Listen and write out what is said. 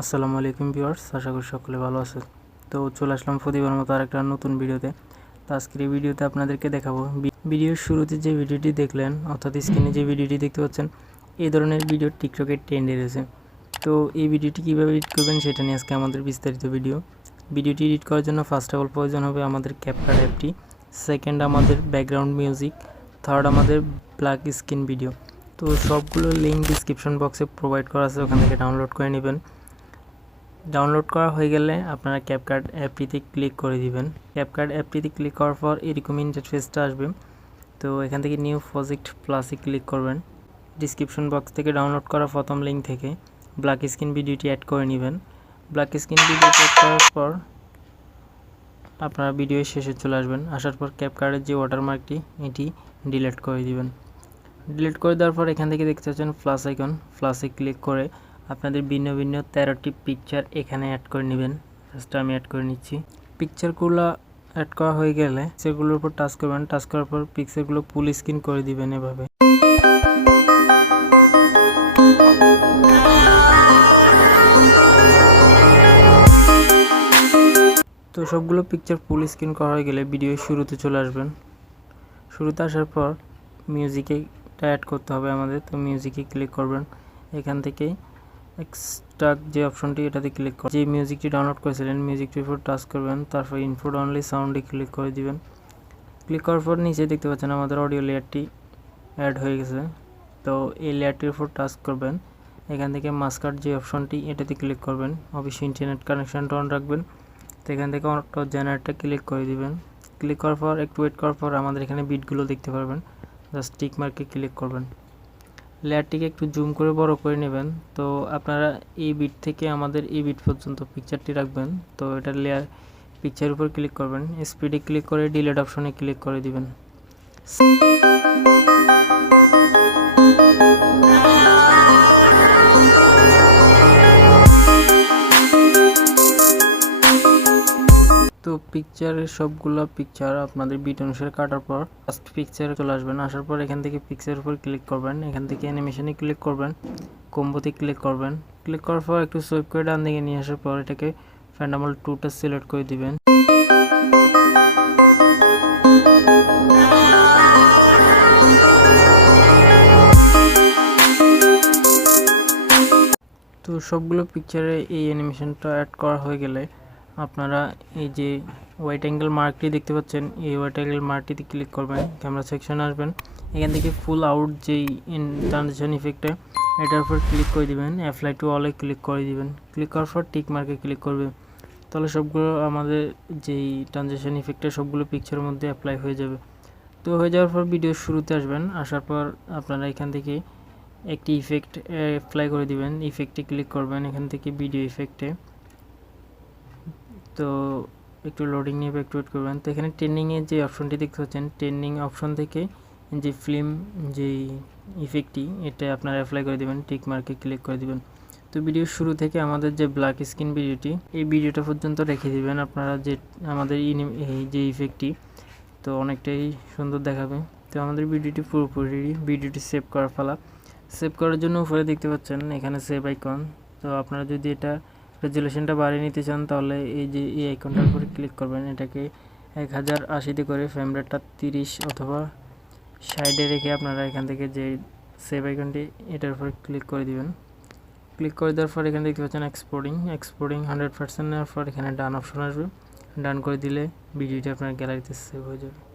আসসালামু আলাইকুম ভিউয়ার্স, আশা করি সকলে ভালো আছেন। তো চলে আসলাম প্রতিবার মতো আরেকটা নতুন ভিডিওতে। তো আজকের এই ভিডিওতে আপনাদেরকে দেখাবো, ভিডিওর শুরুতে যে ভিডিওটি দেখলেন অর্থাৎ স্ক্রিনে যে ভিডিওটি দেখতে পাচ্ছেন, এই ধরনের ভিডিও টিকটকে ট্রেন্ডে রয়েছে। তো এই ভিডিওটি কীভাবে এডিট করবেন সেটা নিয়ে আজকে আমাদের বিস্তারিত ভিডিওটি এডিট করার জন্য ফার্স্ট অফ অল প্রয়োজন হবে আমাদের ক্যাপকাট অ্যাপটি, সেকেন্ড আমাদের ব্যাকগ্রাউন্ড মিউজিক, থার্ড আমাদের ব্ল্যাক স্ক্রিন ভিডিও। তো সবগুলো লিঙ্ক ডিসক্রিপশন বক্সে প্রোভাইড করা আছে, ওখান থেকে ডাউনলোড করে নেবেন। ডাউনলোড করা হয়ে গেলে আপনারা ক্যাপকাট অ্যাপটিতে ক্লিক করে দিবেন। ক্যাপকাট অ্যাপটিতে ক্লিক করার পর এরকম ইন্টারফেসটা আসবে। তো এখান থেকে নিউ প্রজেক্ট প্লাসে ক্লিক করবেন। ডিসক্রিপশন বক্স থেকে ডাউনলোড করা প্রথম লিঙ্ক থেকে ব্ল্যাক স্ক্রিন ভিডিওটি অ্যাড করে নেবেন। ব্ল্যাক স্ক্রিন ভিডিও অ্যাড করার পর আপনারা ভিডিওর শেষে চলে আসবেন। আসার পর ক্যাপকাটের যে ওয়াটারমার্কটি এটি ডিলিট করে দিবেন। ডিলিট করে দেওয়ার পর এখান থেকে দেখতে পাচ্ছেন প্লাস আইকন, প্লাসে ক্লিক করে আপনাদের ভিন্ন ভিন্ন 13টি পিকচার এখানে অ্যাড করে নেবেন। জাস্ট আমি অ্যাড করে নিচ্ছি। পিকচারগুলো অ্যাড করা হয়ে গেলে সেগুলোর উপর টাচ করবেন। টাচ করার পর পিকচারগুলো ফুল স্ক্রিন করে দিবেন এভাবে। তো সবগুলো পিকচার ফুল স্ক্রিন করা হয়ে গেলে ভিডিওর শুরুতে চলে আসবেন। শুরুতে আসার পর মিউজিকে অ্যাড করতে হবে আমাদের। তো মিউজিকে ক্লিক করবেন। এখান থেকে এক্সট্রাক্ট যে অপশনটি এটাতে ক্লিক করবেন। যে মিউজিকটি ডাউনলোড করেছিলেন মিউজিকটির উপর টাচ করবেন, তারপর ইনপুট অনলি সাউন্ডে ক্লিক করে দিবেন। ক্লিক করার পর নিচে দেখতে পাচ্ছেন আমাদের অডিও লেয়ারটি অ্যাড হয়ে গেছে। তো এই লেয়ারটির উপর টাচ করবেন। এখান থেকে মাস্কাট যে অপশনটি এটাতে ক্লিক করবেন। অবশ্যই ইন্টারনেট কানেকশনটা অন রাখবেন। তো এখান থেকে অটো জেনারেটটা ক্লিক করে দিবেন। ক্লিক করার পর একটু ওয়েট করার পর আমাদের এখানে বিটগুলো দেখতে পারবেন। জাস্ট টিক মার্কে ক্লিক করবেন। লেয়ারটিকে একটু জুম করে বড় করে নেবেন। তো আপনারা এই বিট থেকে আমাদের এই বিট পর্যন্ত পিকচারটি রাখবেন। তো এটা লেয়ার পিকচারের উপর ক্লিক করবেন, স্পিডে ক্লিক করে ডিলিট অপশনে ক্লিক করে দিবেন। তো পিকচারের সবগুলো পিকচার আপনাদের বিট অনুসারে কাটার পর ফার্স্ট পিকচারে চলে আসবেন। আসার পর এখান থেকে পিকচারের উপর ক্লিক করবেন। এখান থেকে অ্যানিমেশনে ক্লিক করবেন, কম্বোতে ক্লিক করবেন। ক্লিক করার পর একটু সোয়াইপ করে ডান দিকে নিয়ে আসার পর এটাকে ফ্যান্ডামল 2টা সিলেক্ট করে দিবেন। তো সবগুলো পিকচারে এই অ্যানিমেশনটা অ্যাড করা হয়ে গেলে আপনারা এই যে হোয়াইট অ্যাঙ্গেল মার্কটি দেখতে পাচ্ছেন, এই হোয়াইট অ্যাঙ্গেল মার্কটিতে ক্লিক করবেন। ক্যামেরা সেকশনে আসবেন। এখান থেকে ফুল আউট যেই ট্রানজিশন ইফেক্টে এটার উপর ক্লিক করে দিবেন। অ্যাপ্লাই টু অলে ক্লিক করে দিবেন। ক্লিক করার পর টিক মার্কে ক্লিক করবে। তাহলে সবগুলো আমাদের যেই ট্রানজিশন ইফেক্টে সবগুলো পিকচারের মধ্যে অ্যাপ্লাই হয়ে যাবে। তো হয়ে যাওয়ার পর ভিডিওর শুরুতে আসবেন। আসার পর আপনারা এখান থেকে একটি ইফেক্ট অ্যাপ্লাই করে দিবেন। ইফেক্টে ক্লিক করবেন এখান থেকে ভিডিও ইফেক্টে। তো একটু লোডিং নিয়ে একটু ওয়েট করবেন। তো এখানে ট্রেন্ডিংয়ে যে অপশনটি দেখতে পাচ্ছেন, ট্রেন্ডিং অপশন থেকে যে ফিল্ম যেই ইফেক্টটি এটা আপনারা অ্যাপ্লাই করে দেবেন। টিক মার্কে ক্লিক করে দিবেন। তো ভিডিওর শুরু থেকে আমাদের যে ব্ল্যাক স্ক্রিন ভিডিওটি এই ভিডিওটা পর্যন্ত রেখে দিবেন আপনারা, যে আমাদের এই যে ইফেক্টটি তো অনেকটাই সুন্দর দেখাবে। তো আমাদের ভিডিওটি পুরোপুরি ভিডিওটি সেভ করার পালা। সেভ করার জন্য উপরে দেখতে পাচ্ছেন এখানে সেভ আইকন। তো আপনারা যদি এটা রেজুলেশনটা বাড়িয়ে নিতে চান তাহলে এই যে এই আইকনটার উপরে ক্লিক করবেন। এটাকে 1080 করে ফ্রেম রেটটা 30 অথবা 60-এ রেখে আপনারা এখান থেকে যে সেভ আইকনটি এটার উপরে ক্লিক করে দিবেন। ক্লিক করে দেওয়ার পর এখানে দেখতে পাচ্ছেন এক্সপোর্টিং 100% নেওয়ার পর এখানে ডান অপশন আসবে। ডান করে দিলে ভিডিওটি আপনার গ্যালারিতে সেভ হয়ে যাবে।